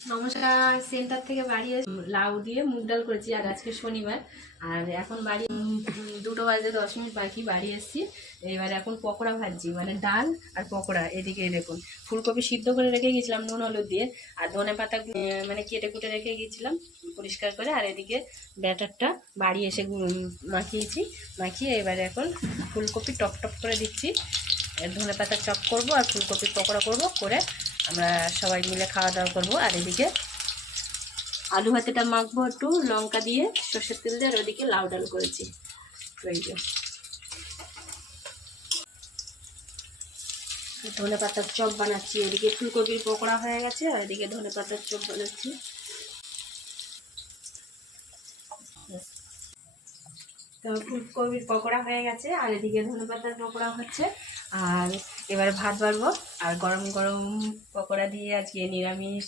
নমস্কার, সেন্টার থেকে বাড়ি এসে লাউ দিয়ে মুগ ডাল করেছি। আর আজকে শনিবার, আর এখন বাড়ি 2:10 বাকি বাড়ি এসেছি। এবার এখন পকোড়া ভাজছি, মানে ডাল আর পকোড়া। এদিকে দেখুন ফুলকপি সিদ্ধ করে রেখে গেছিলাম নুন হলুদ দিয়ে, আর ধনে পাতা মানে কেটে কুটে রেখে গেছিলাম পরিষ্কার করে। আর এদিকে ব্যাটারটা বাড়ি এসে মাখিয়েছি, মাখিয়ে এবারে এখন ফুলকপি টপ টপ করে দিচ্ছি। ধনে পাতা চপ করবো আর ফুলকপির পকোড়া করবো, করে আমরা সবাই মিলে খাওয়া দাওয়া করবো। আর এদিকে আলু ভাতেটা মাখবো একটু লঙ্কা দিয়ে, সর্ষের তেল দিয়ে। আর ওদিকে লাউ ডাল করেছি। ধনে পাতার চপ বানাচ্ছি, এদিকে ফুলকপির পকোড়া হয়ে গেছে, আর এদিকে ধনে পাতার চপ বানাচ্ছি। তো ফুলকপির পকোড়া হয়ে গেছে, আর এদিকে ধনে পাতার পকোড়া হচ্ছে। আর এবার ভাত বাড়বো, আর গরম গরম পকোড়া দিয়ে আজকে নিরামিষ